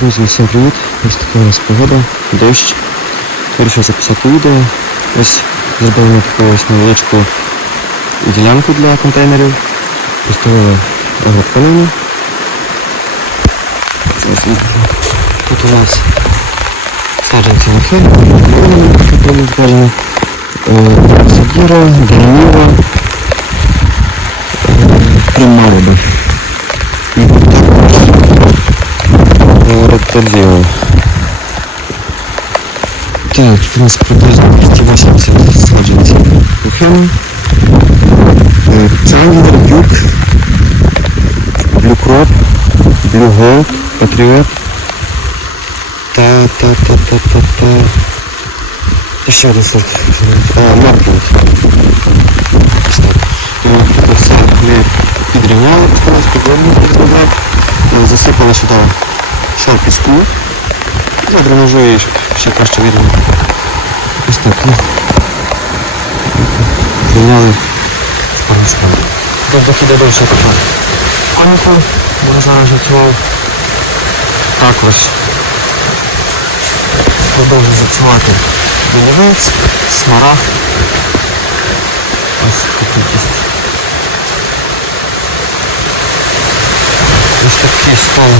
Друзі, всім привіт! Ось така у нас погода, дощ. Вирішив записати відео. Ось зробили ми таку ось невеличку ділянку для контейнерів. Поставили агротканину. Тут у нас саджанці лохи, тут скажемо, садіра, дереніва, примароби. Ротодіо. Так, у нас приблизно 280 саджанців кухені. Циліндр, бюк, блюкроп, блюголд, патріот. Та, та, та, та, та, та. І ще один сорт. Так. Ну, все ми підрівняли, постарались підвернути підробляти. Засипали сюди шар піску. Задренажую її, ще краще видно. Ось так. ну. Прийняли з паничком. Дождик іде довше така. Коніку, може зараз жартував. Також продовжує зацювати біловець, смарагд. Ось така кількість. Ось такий стол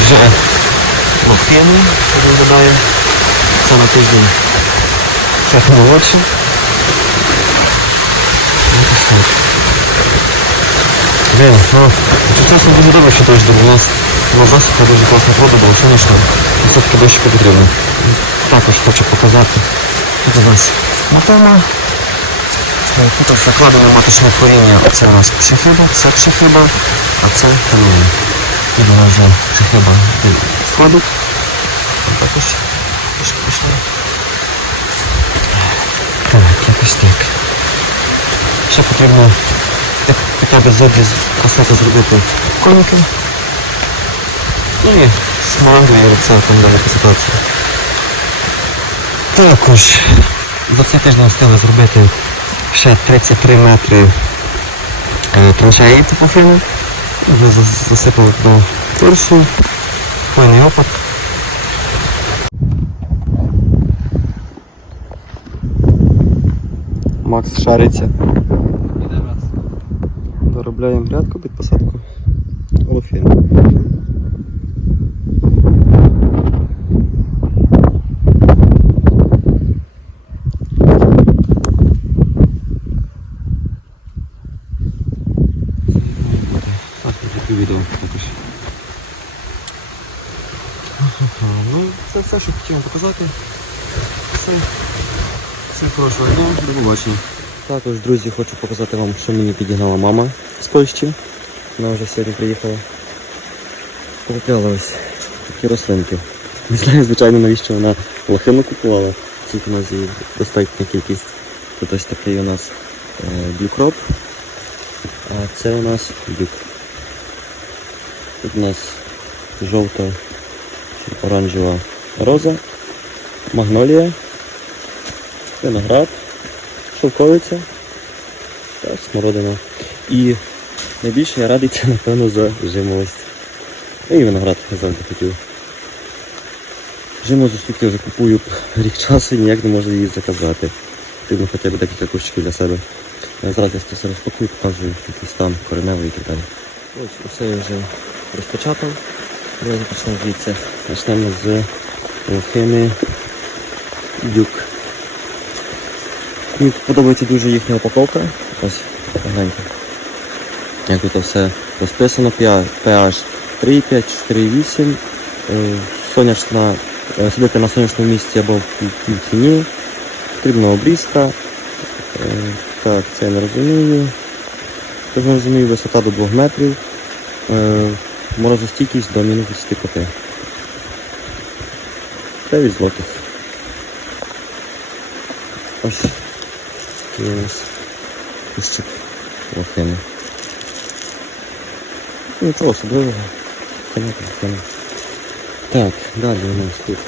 вже лохини виглядає. Це на тиждень ще молодше. Якось так. Блін, ну, тут часом дуже добре, що дощ був. У нас була засуха, дуже класна погода була сонячна. І все-таки дощику потрібно. Також хочу показати. Тут у нас мотема. Е, Тут закладено маточне коріння. Це у нас пшехиба, це пшехиба, а це каміння. І вона вже пшехиба сходить. Також трішки пішло. Так, якось так. Ще потрібно хоча б зоблі з касети зробити коніки. І смарагду і рецепт там далі посипатися. Також за цей тиждень встигли зробити ще 33 метри е, траншеї типу фіни. Вже зас- засипали до торсу, хвойний опад. Макс шариться. Доробляємо грядку під посадку олофіну. Відео також. Ага, Ну, це все, що хотів вам показати. Все. Все хорошого дня, до побачення. Також, друзі, хочу показати вам, що мені підігнала мама з Польщі. Вона вже сьогодні приїхала. Купляла ось такі рослинки. Не знаю, звичайно, навіщо вона лохину купувала. Тільки у нас її достатня кількість. Тут ось такий у нас е, блюкроп, а це у нас блюк. Тут у нас жовта оранжева роза, магнолія, виноград, шовковиця та смородина. І найбільше я радий це, напевно, за жимолость. Ну і виноград я завжди хотів. Жимолость, оскільки я вже купую рік часу, і ніяк не можу її заказати. Потрібно хоча б декілька кущиків для себе. Зараз я це все розпакую, покажу який стан кореневий і так далі. Ось усе я вже розпочатав. Давайте почнемо звідси. Почнемо з лохини дюк. Мені подобається дуже їхня упаковка. Ось, гляньте. Як тут все розписано, pH 3,5, 4,8, е, сонячна, е, сидити на сонячному місці або в тіні, потрібна обрізка. Е, Так, це я не розумію. Тож не розумію, висота до 2 метрів. Морозостійкість до мінус 10 9 злотих. Ось такий у нас кущик лохини. Нічого особливого. Понятно, лохина. Так, далі у нас тут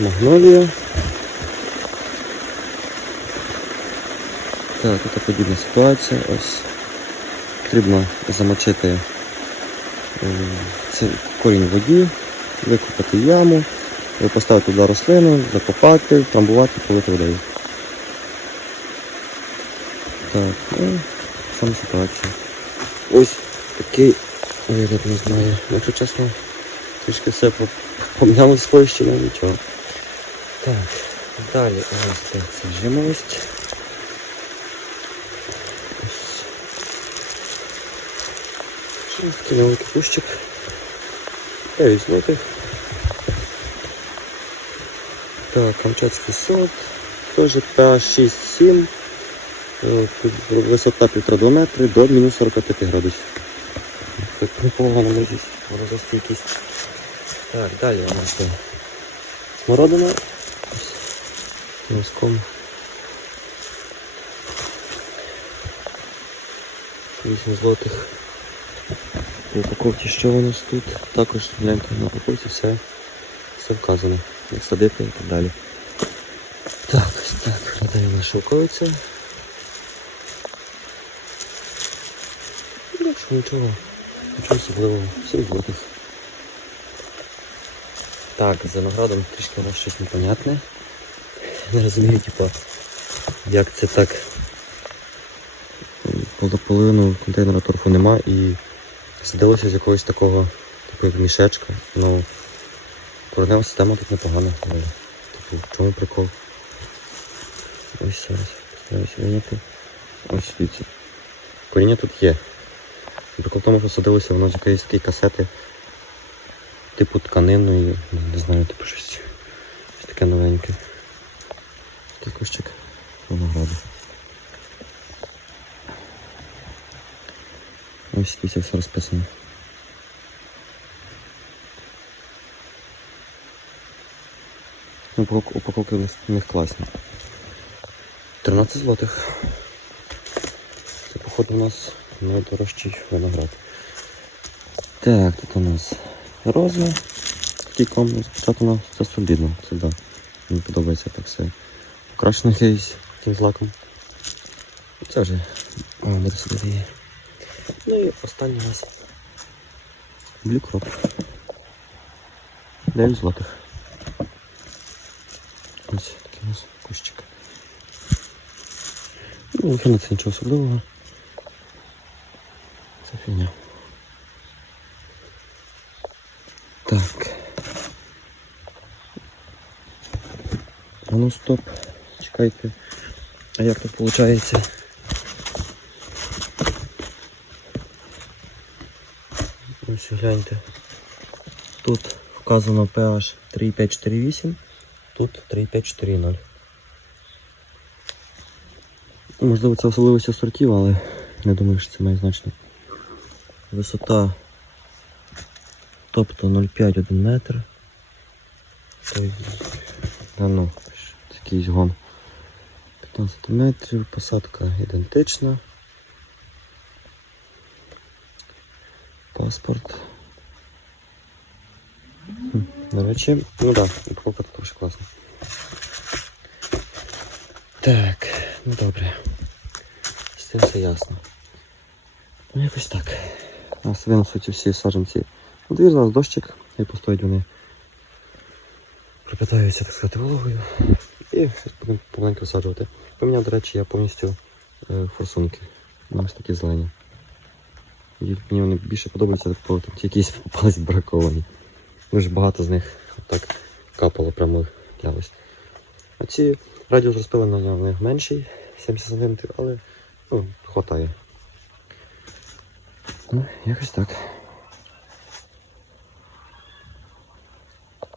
магнолія. Так, тут подібна ситуація. Ось потрібно замочити це корінь воді, викопати яму, поставити туди рослину, закопати, трамбувати, полити водою. Так, ну, саме ситуація. Ось такий вигляд не знаю. Якщо чесно, трішки все по- поміняло своє ще ну нічого. Так, далі у нас це жимолость. Невеликий кущик. 9 злотих. Так, камчатський сорт. Теж pH 6-7. Е, висота 1,5-2 метри до мінус 45 градусів. Це непогано морозість, морозостійкість. Так, далі у нас смородина. Носком. 8 злотих. По упаковці що у нас тут? Також гляньте на упаковці все, все вказано. Як садити і так далі. Так, ось так, виглядає наша упаковиця. Ну, що нічого, нічого особливого, всім злотих. Так, з виноградом трішки нас щось непонятне. Не розумію, типу, як це так. Поло- Половину контейнера торфу нема і садилося з якогось такого, як мішечка. Ну, коренева система тут непогана. але, Типу, чому прикол? Ось зараз постараюся виняти. Ось дивіться. Коріння тут є. Прикол в тому, що садилося воно з якоїсь такої касети, типу тканинної, ну, не знаю, типу щось, щось таке новеньке. Такий кущик винограду. Ось дивіться, все розписано. Упаковки, упаковки у них класні. 13 злотих. Це, походу, у нас найдорожчий виноград. Так, тут у нас роза. Такий комнат. Спочатку це солідно, це да. Мені подобається так все. Покрашено якийсь таким злаком. Це вже а, сюди. Ну і останній у нас блюкроп. 9 злотих. Ось такий у нас кущик. Ну, взагалі це нічого особливого. Це фігня. Так. А ну стоп. Чекайте. А як тут виходить? Ось гляньте. Тут вказано pH 3,548, тут 3,540. Ну, Можливо, це особливості сортів, але не думаю, що це має значення. Висота тобто 0,5 1 метр. Тобто, Та ну, такий згон. 15 метрів, посадка ідентична. Паспорт. До речі, ну так, да, упаковка також класна. Так, ну добре. З цим все ясно. Ну якось так. У нас винесуть всі саджанці. У двір зараз дощик, і постоять вони. Пропитаються, так сказати, вологою. І будемо помаленьку висаджувати. Поміняв, до речі, я повністю е, форсунки. Вони ось такі зелені. Мені вони більше подобаються, бо тут якісь попались браковані. Дуже багато з них так капало прямо ось. А ці радіус розпилення в них менший, 70 см, але ну, хватає. Ну, якось так.